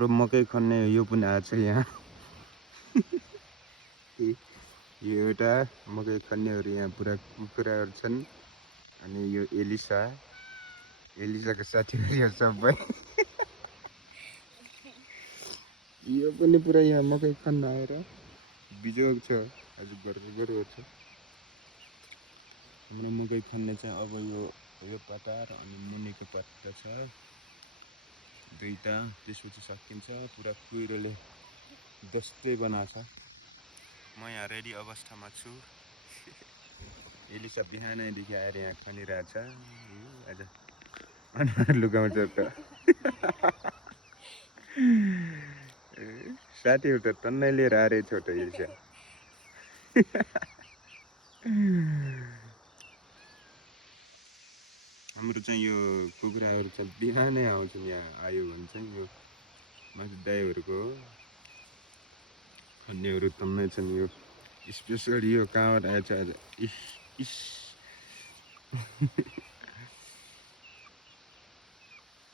हाम्रो मकै खन्ने यो पनि आएको छ यहाँ यो एउटा मकै खन्नेहरू यहाँ पुरा कुखुराहरू छन् अनि यो एलिसाको साथीहरू सबै यो पनि पुरा यहाँ मकै खन्न आएर बिजोग छ आज गरौँ छ हाम्रो मकै खन्ने चाहिँ अब यो पाता र अनि मुनिको पाता छ दुईटा त्यसपछि सकिन्छ पुरा कुहिरोले दस्तै बनाछ म यहाँ रेडी अवस्थामा छु एलिसा बिहानैदेखि आएर यहाँ खनिरहेछ आज अनुहार लुकाउँछ त साथीहरू त टन्नै लिएर आएरै छ त एलिसा हाम्रो चाहिँ यो कुखुराहरू चाहिँ बिहानै आउँछन् यहाँ आयो भने चाहिँ यो माथि दाइहरूको खन्नेहरू टन्नै छन् यो स्पेसली यो कहाँबाट आएछ आज इस